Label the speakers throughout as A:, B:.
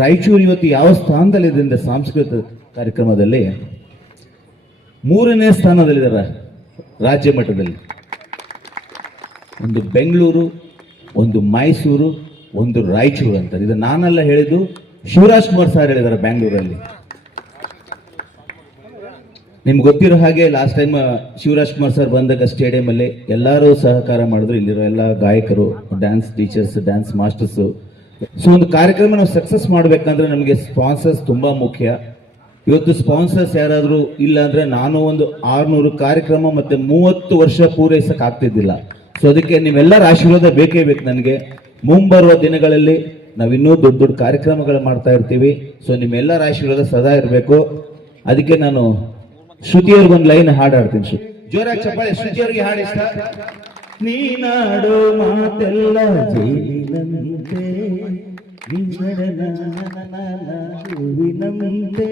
A: ರಾಯಚೂರು ಇವತ್ತು ಯಾವ ಸ್ಥಾನದಲ್ಲಿದೆ ಅಂದರೆ ಸಾಂಸ್ಕೃತಿಕ ಕಾರ್ಯಕ್ರಮದಲ್ಲಿ? ಮೂರನೇ ಸ್ಥಾನದಲ್ಲಿದ್ದಾರೆ ರಾಜ್ಯ ಮಟ್ಟದಲ್ಲಿ. ಒಂದು ಬೆಂಗಳೂರು, ಒಂದು ಮೈಸೂರು, ಒಂದು ರಾಯಚೂರು ಅಂತಾರೆ ಇದು ನಾನೆಲ್ಲ ಹೇಳಿದ್ದು, ಶಿವರಾಜ್ ಕುಮಾರ್ ಸರ್ ಹೇಳಿದ್ದಾರೆ ಬ್ಯಾಂಗ್ಳೂರಲ್ಲಿ ನಿಮ್ಗೆ ಗೊತ್ತಿರೋ ಹಾಗೆ last time Shivaraj Kumar sir ಬಂದಾಗ ಸ್ಟೇಡಿಯಂ ಅಲ್ಲಿ ಎಲ್ಲರೂ ಸಹಕಾರ ಮಾಡಿದ್ರು. ಇಲ್ಲಿರೋ ಎಲ್ಲ ಗಾಯಕರು dance teachers dance masters so ಒಂದು ಕಾರ್ಯಕ್ರಮ ನಾವು ಸಕ್ಸಸ್ ಮಾಡಬೇಕಂದ್ರೆ ನಮಗೆ ಸ್ಪಾನ್ಸರ್ಸ್ ತುಂಬಾ ಮುಖ್ಯ. ಇವತ್ತು ಸ್ಪಾನ್ಸರ್ಸ್ ಯಾರಾದರೂ ಇಲ್ಲ ಅಂದ್ರೆ ನಾನು ಒಂದು ಆರ್ನೂರು ಕಾರ್ಯಕ್ರಮ ಮತ್ತು ಮೂವತ್ತು ವರ್ಷ ಪೂರೈಸೋಕ್ಕಾಗ್ತಿದ್ದಿಲ್ಲ ಸೊ ಅದಕ್ಕೆ ನಿಮ್ಮೆಲ್ಲರ ಆಶೀರ್ವಾದ ಬೇಕೇ ಬೇಕು ನನಗೆ. ಮುಂಬರುವ ದಿನಗಳಲ್ಲಿ ನಾವು ಇನ್ನೂ ದೊಡ್ಡ ದೊಡ್ಡ ಕಾರ್ಯಕ್ರಮಗಳು ಮಾಡ್ತಾ ಇರ್ತೀವಿ. ಸೊ ನಿಮ್ಮೆಲ್ಲರ ಆಶೀರ್ವಾದ ಸದಾ ಇರಬೇಕು. ಅದಕ್ಕೆ ನಾನು ಶ್ರುತಿಯವ್ರಿಗೊಂದು ಲೈನ್ ಹಾಡಾಡ್ತೀನಿ ಶ್ರುತಿ ಜೋರಾಗಿ ಚಪ್ಪಾಳೆ, ಶ್ರುತಿಯವ್ರಿಗೆ ಹಾಡು ನೀನಾಡೋ ಮಾತೆಲ್ಲ ಜೇನಿನಂತೆ ಹೂವಿನಂತೆ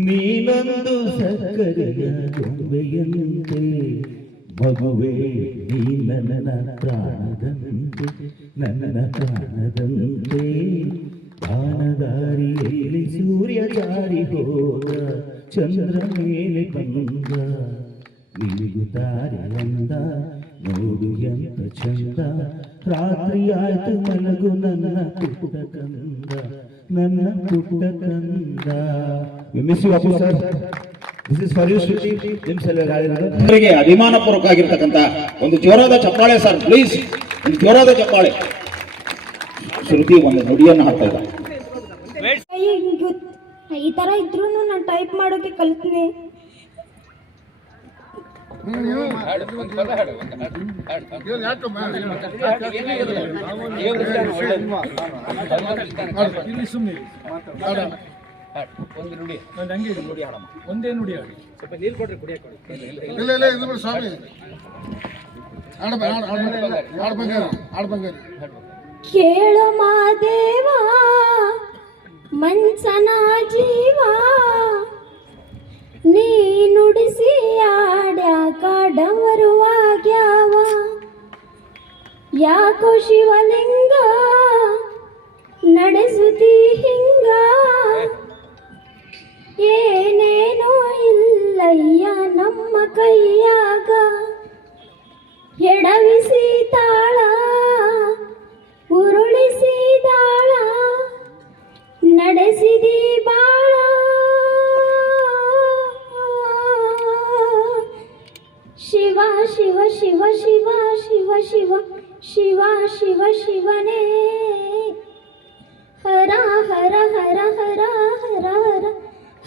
A: ನೀನೊಂದು ಸಕ್ಕರೆಯ ಗೊಂಬೆಯಂತೆ ಮಗುವೆ ನೀ ನನ್ನ ಪ್ರಾಣದಂತೆ ನನ್ನ ಪ್ರಾಣದಂತೆ ಬಾನದಾರಿಯಲ್ಲಿ ಸೂರ್ಯ ಜಾರಿ ಹೋದ ಚಂದ್ರ ಮೇಲೆ ಬಂದ ನಿಲುಗುತ್ತಾರೆ ಅಂದ ನೋಡು ಎಂತ ಚಂದ. ರಾತ್ರಿ ಆಯ್ತು ಮಲಗು ನನ್ನ ಪುಟ್ಟ ಕಂದ ನನ್ನ ಪುಟ್ಟ ಕಂದ. Miss you Appu sir this is for you Shruti ನಿಮ್
B: ಅಭಿಮಾನ ಆಗಿರ್ತಕ್ಕಂಥ ಒಂದು ಜೋರಾದ ಚಪ್ಪಾಳೆ ಸರ್ ಪ್ಲೀಸ್ ಒಂದು ಜೋರಾದ ಚಪ್ಪಾಳೆ. ಶ್ರುತಿ ಒಂದು ನುಡಿಯನ್ನು
C: ಹಾಕ್ತಾ ಇದ್ದ ಈ ತರ ಇದ್ರು ನಾನು ಟೈಪ್ ಮಾಡೋಕೆ ಕಲ್ತೀನಿ.
D: ಇಲ್ಲಿ ಸುಮ್ಮನೆ ಒಂದು ನುಡಿ ಒಂದು ಹಂಗೆ ನುಡಿ ಹಾಡಮ್ಮ ಒಂದೇ ನುಡಿ ಹಾಡಿ ಸ್ವಲ್ಪ ನೀರು ಕೊಡ್ರಿ ಕುಡಿಯಕ್ಕೆ ಕೊಡಿ
E: ಇಲ್ಲ ಇಲ್ಲ ಇದು ಬಿಡಿ ಸ್ವಾಮಿ ಹಾಡು ಹಾಡು ಬಂಗಾರ ಹಾಡು ಬಂಗಾರ
C: ಕೇಳು ಮಾದೇವ ಮಂಚನ ಯಾಕೋ ಶಿವಲಿಂಗ ನಡೆಸುತ್ತಿ ಹಿಂಗ ಏನೇನೋ ಇಲ್ಲಯ್ಯ ನಮ್ಮ ಕೈಯಾಗ. ಎಡವಿಸಿ ತಾಳ, ಉರುಳಿಸಿ ತಾಳ, ನಡೆಸಿದಿ ಬಾಳ. ಶಿವ ಶಿವ ಶಿವ ಶಿವ ಶಿವ ಶಿವ. शिवा शिव शिवने हरा हरा हरा हरा हरा हरा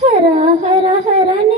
C: हरा हरा हर ने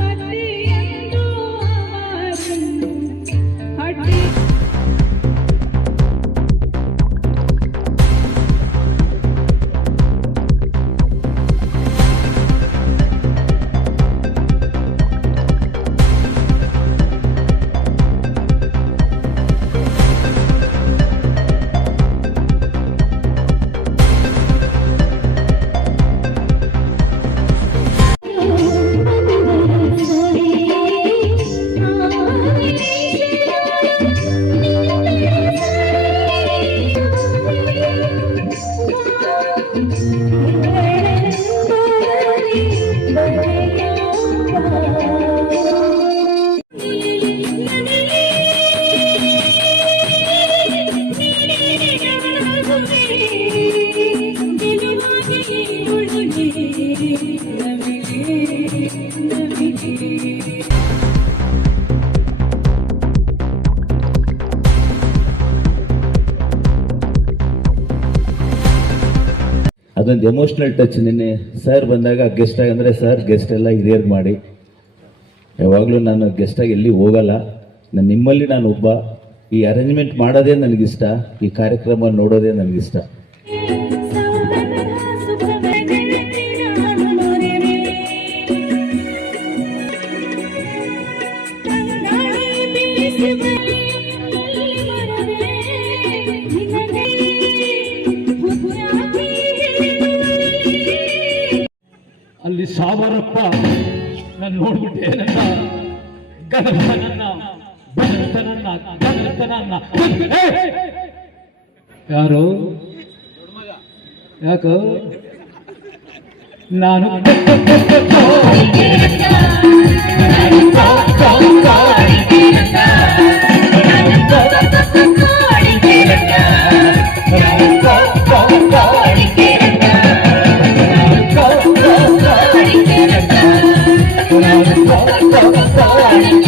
A: ಅದೊಂದು ಎಮೋಷ್ನಲ್ ಟಚ್ ನಿನ್ನೆ ಸರ್ ಬಂದಾಗ ಗೆಸ್ಟ್ ಆಗಿ, ಅಂದರೆ ಸರ್ ಗೆಸ್ಟ್ ಎಲ್ಲ ಹಿರಿಯರ್ ಮಾಡಿ. ಯಾವಾಗಲೂ ನಾನು ಗೆಸ್ಟಾಗಿ ಎಲ್ಲಿ ಹೋಗಲ್ಲ. ನಾನು ನಿಮ್ಮಲ್ಲಿ ನಾನು ಒಬ್ಬ. ಈ ಅರೇಂಜ್ಮೆಂಟ್ ಮಾಡೋದೇ ನನಗಿಷ್ಟ. ಈ ಕಾರ್ಯಕ್ರಮ ನೋಡೋದೇ ನನಗಿಷ್ಟ.
D: ಸಾವರಪ್ಪ ನಾನು ನೋಡ್ಬಿಟ್ಟೆ ನನ್ನ ಗದರ್ತನನ್ನ ಬಡತನನ್ನ ಗದರ್ತನನ್ನ ಯಾರು? ಯಾಕ? ನಾನು
C: Yeah.